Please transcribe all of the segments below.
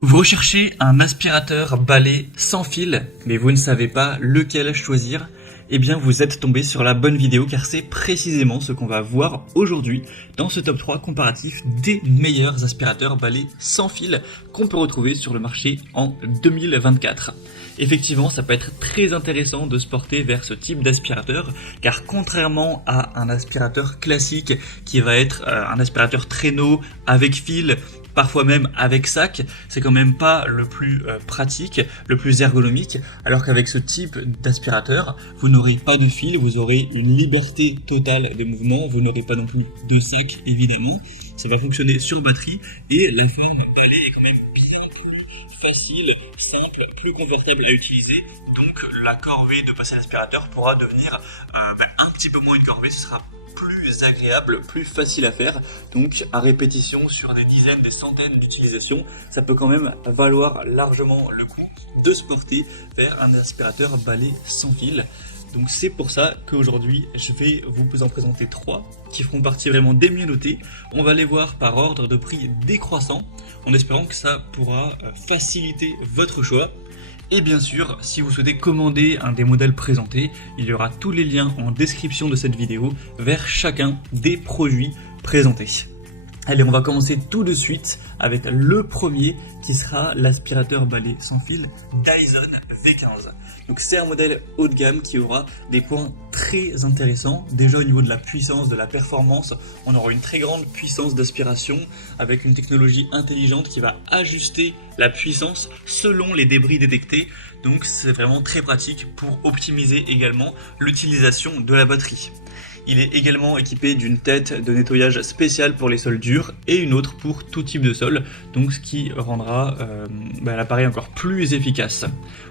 Vous recherchez un aspirateur balai sans fil, mais vous ne savez pas lequel choisir? Eh bien, vous êtes tombé sur la bonne vidéo car c'est précisément ce qu'on va voir aujourd'hui dans ce top 3 comparatif des meilleurs aspirateurs balai sans fil qu'on peut retrouver sur le marché en 2024. Effectivement, ça peut être très intéressant de se porter vers ce type d'aspirateur car contrairement à un aspirateur classique qui va être un aspirateur traîneau avec fil, parfois même avec sac, c'est quand même pas le plus pratique, le plus ergonomique, alors qu'avec ce type d'aspirateur, vous n'aurez pas de fil, vous aurez une liberté totale des mouvements, vous n'aurez pas non plus de sac évidemment, ça va fonctionner sur batterie et la forme balai est quand même bien plus facile, simple, plus confortable à utiliser, donc la corvée de passer l'aspirateur pourra devenir un petit peu moins une corvée, ce sera plus agréable, plus facile à faire, donc à répétition sur des dizaines, des centaines d'utilisations, ça peut quand même valoir largement le coup de se porter vers un aspirateur balai sans fil. Donc c'est pour ça qu'aujourd'hui je vais vous en présenter 3 qui feront partie vraiment des mieux notés. On va les voir par ordre de prix décroissant en espérant que ça pourra faciliter votre choix. Et bien sûr, si vous souhaitez commander un des modèles présentés, il y aura tous les liens en description de cette vidéo vers chacun des produits présentés. Allez, on va commencer tout de suite avec le premier qui sera l'aspirateur balai sans fil Dyson V15. Donc c'est un modèle haut de gamme qui aura des points très intéressants. Déjà au niveau de la puissance, de la performance, on aura une très grande puissance d'aspiration avec une technologie intelligente qui va ajuster la puissance selon les débris détectés. Donc c'est vraiment très pratique pour optimiser également l'utilisation de la batterie. Il est également équipé d'une tête de nettoyage spéciale pour les sols durs et une autre pour tout type de sol, donc ce qui rendra l'appareil encore plus efficace.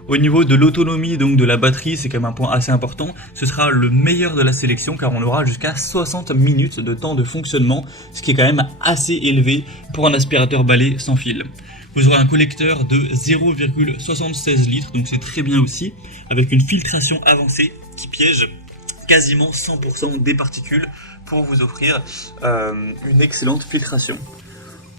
Au niveau de l'autonomie donc de la batterie, c'est quand même un point assez important, ce sera le meilleur de la sélection car on aura jusqu'à 60 minutes de temps de fonctionnement, ce qui est quand même assez élevé pour un aspirateur balai sans fil. Vous aurez un collecteur de 0,76 litres, donc c'est très bien aussi, avec une filtration avancée qui piège quasiment 100% des particules pour vous offrir une excellente filtration.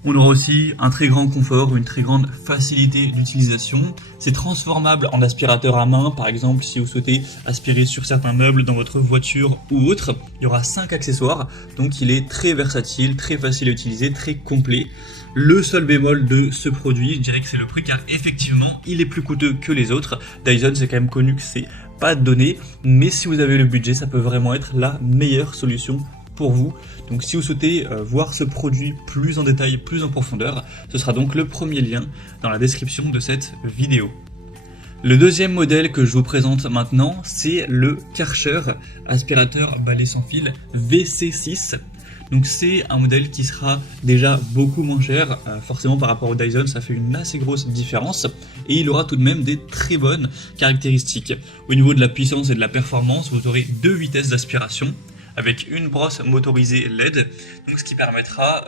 On aura aussi un très grand confort, une très grande facilité d'utilisation. C'est transformable en aspirateur à main, par exemple si vous souhaitez aspirer sur certains meubles dans votre voiture ou autre. Il y aura 5 accessoires, donc il est très versatile, très facile à utiliser, très complet. Le seul bémol de ce produit, je dirais que c'est le prix car effectivement il est plus coûteux que les autres. Dyson c'est quand même connu que c'est pas donné, mais si vous avez le budget, ça peut vraiment être la meilleure solution pour vous. Donc si vous souhaitez voir ce produit plus en détail, plus en profondeur, ce sera donc le premier lien dans la description de cette vidéo. Le deuxième modèle que je vous présente maintenant, c'est le Karcher aspirateur balai sans fil VC6. Donc c'est un modèle qui sera déjà beaucoup moins cher, forcément par rapport au Dyson ça fait une assez grosse différence, et il aura tout de même des très bonnes caractéristiques. Au niveau de la puissance et de la performance, vous aurez 2 vitesses d'aspiration, avec une brosse motorisée LED, donc ce qui permettra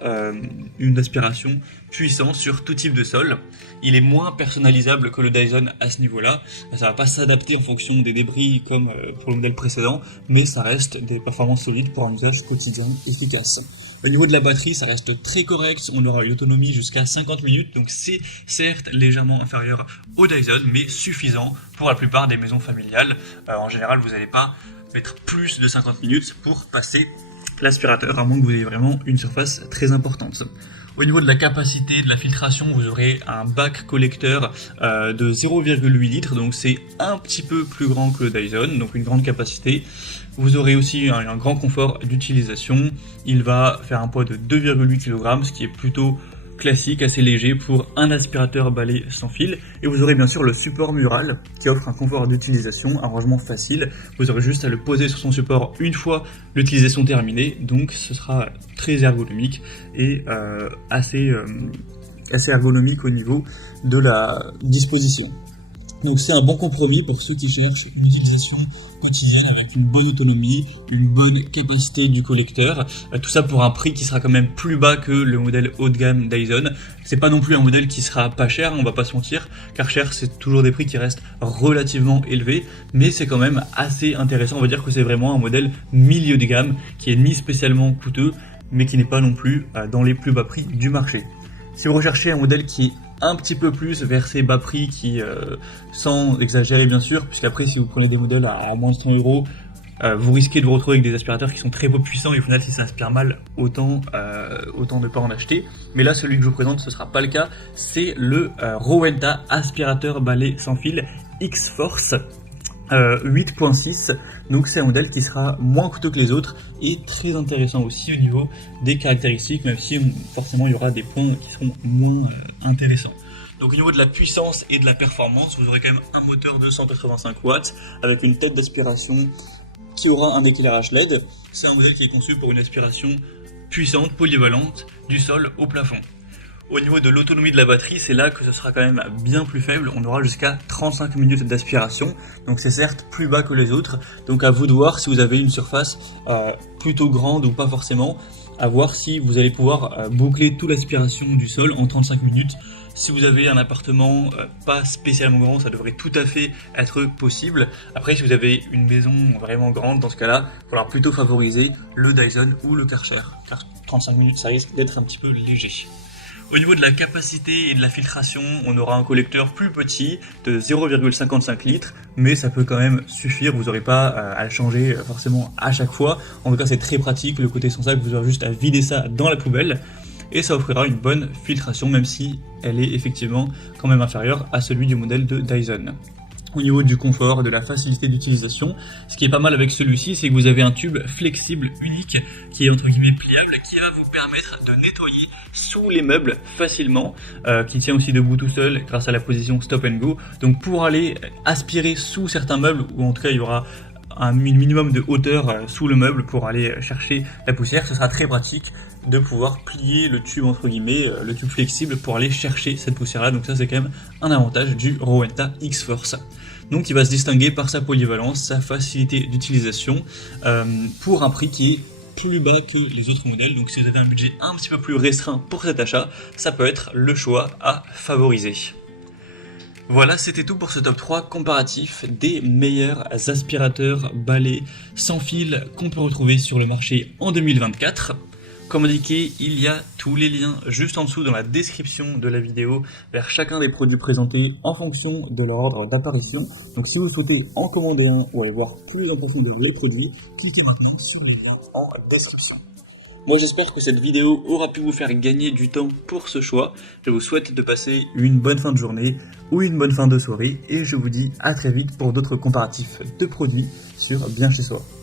une aspiration puissante sur tout type de sol. Il est moins personnalisable que le Dyson à ce niveau-là, ça va pas s'adapter en fonction des débris comme pour le modèle précédent, mais ça reste des performances solides pour un usage quotidien efficace. Au niveau de la batterie, ça reste très correct, on aura une autonomie jusqu'à 50 minutes, donc c'est certes légèrement inférieur au Dyson, mais suffisant pour la plupart des maisons familiales. En général, vous n'allez pas mettre plus de 50 minutes pour passer l'aspirateur, à moins que vous ayez vraiment une surface très importante. Au niveau de la capacité de la filtration, vous aurez un bac collecteur de 0,8 litres, donc c'est un petit peu plus grand que le Dyson, donc une grande capacité. Vous aurez aussi un grand confort d'utilisation, il va faire un poids de 2,8 kg, ce qui est plutôt classique, assez léger pour un aspirateur balai sans fil. Et vous aurez bien sûr le support mural qui offre un confort d'utilisation, un rangement facile. Vous aurez juste à le poser sur son support une fois l'utilisation terminée, donc ce sera très ergonomique et assez ergonomique au niveau de la disposition. Donc c'est un bon compromis pour ceux qui cherchent une utilisation quotidienne avec une bonne autonomie, une bonne capacité du collecteur, tout ça pour un prix qui sera quand même plus bas que le modèle haut de gamme Dyson. C'est pas non plus un modèle qui sera pas cher, on va pas se mentir, car cher c'est toujours des prix qui restent relativement élevés, mais c'est quand même assez intéressant, on va dire que c'est vraiment un modèle milieu de gamme, qui est ni spécialement coûteux, mais qui n'est pas non plus dans les plus bas prix du marché. Si vous recherchez un modèle qui est un petit peu plus vers ces bas prix qui, sans exagérer bien sûr, puisqu'après si vous prenez des modèles à moins de 100 €, vous risquez de vous retrouver avec des aspirateurs qui sont très peu puissants et au final si ça aspire mal, autant ne pas en acheter. Mais là celui que je vous présente ce sera pas le cas, c'est le Rowenta aspirateur balai sans fil X-Force 8.6, donc c'est un modèle qui sera moins coûteux que les autres et très intéressant aussi au niveau des caractéristiques, même si forcément il y aura des points qui seront moins intéressants. Donc au niveau de la puissance et de la performance, vous aurez quand même un moteur de 185 watts avec une tête d'aspiration qui aura un éclairage LED. C'est un modèle qui est conçu pour une aspiration puissante, polyvalente, du sol au plafond. Au niveau de l'autonomie de la batterie, c'est là que ce sera quand même bien plus faible. On aura jusqu'à 35 minutes d'aspiration. Donc c'est certes plus bas que les autres. Donc à vous de voir si vous avez une surface plutôt grande ou pas forcément. À voir si vous allez pouvoir boucler toute l'aspiration du sol en 35 minutes. Si vous avez un appartement pas spécialement grand, ça devrait tout à fait être possible. Après, si vous avez une maison vraiment grande, dans ce cas-là, il va falloir plutôt favoriser le Dyson ou le Karcher. Car 35 minutes, ça risque d'être un petit peu léger. Au niveau de la capacité et de la filtration, on aura un collecteur plus petit de 0,55 litres, mais ça peut quand même suffire, vous n'aurez pas à le changer forcément à chaque fois. En tout cas, c'est très pratique, le côté sans sac, vous aurez juste à vider ça dans la poubelle, et ça offrira une bonne filtration, même si elle est effectivement quand même inférieure à celui du modèle de Dyson. Au niveau du confort, de la facilité d'utilisation, ce qui est pas mal avec celui-ci, c'est que vous avez un tube flexible unique qui est entre guillemets pliable, qui va vous permettre de nettoyer sous les meubles facilement, qui tient aussi debout tout seul grâce à la position stop and go. Donc pour aller aspirer sous certains meubles, ou en tout cas il y aura un minimum de hauteur sous le meuble pour aller chercher la poussière, ce sera très pratique de pouvoir plier le tube entre guillemets, le tube flexible pour aller chercher cette poussière là. Donc ça c'est quand même un avantage du Rowenta X-Force. Donc il va se distinguer par sa polyvalence, sa facilité d'utilisation, pour un prix qui est plus bas que les autres modèles. Donc si vous avez un budget un petit peu plus restreint pour cet achat, ça peut être le choix à favoriser. Voilà, c'était tout pour ce top 3 comparatif des meilleurs aspirateurs balais sans fil qu'on peut retrouver sur le marché en 2024. Comme indiqué, il y a tous les liens juste en dessous dans la description de la vidéo vers chacun des produits présentés en fonction de leur ordre d'apparition. Donc si vous souhaitez en commander un ou aller voir plus en profondeur les produits, cliquez maintenant sur les liens en description. Moi j'espère que cette vidéo aura pu vous faire gagner du temps pour ce choix. Je vous souhaite de passer une bonne fin de journée ou une bonne fin de soirée et je vous dis à très vite pour d'autres comparatifs de produits sur Bien Chez Soi.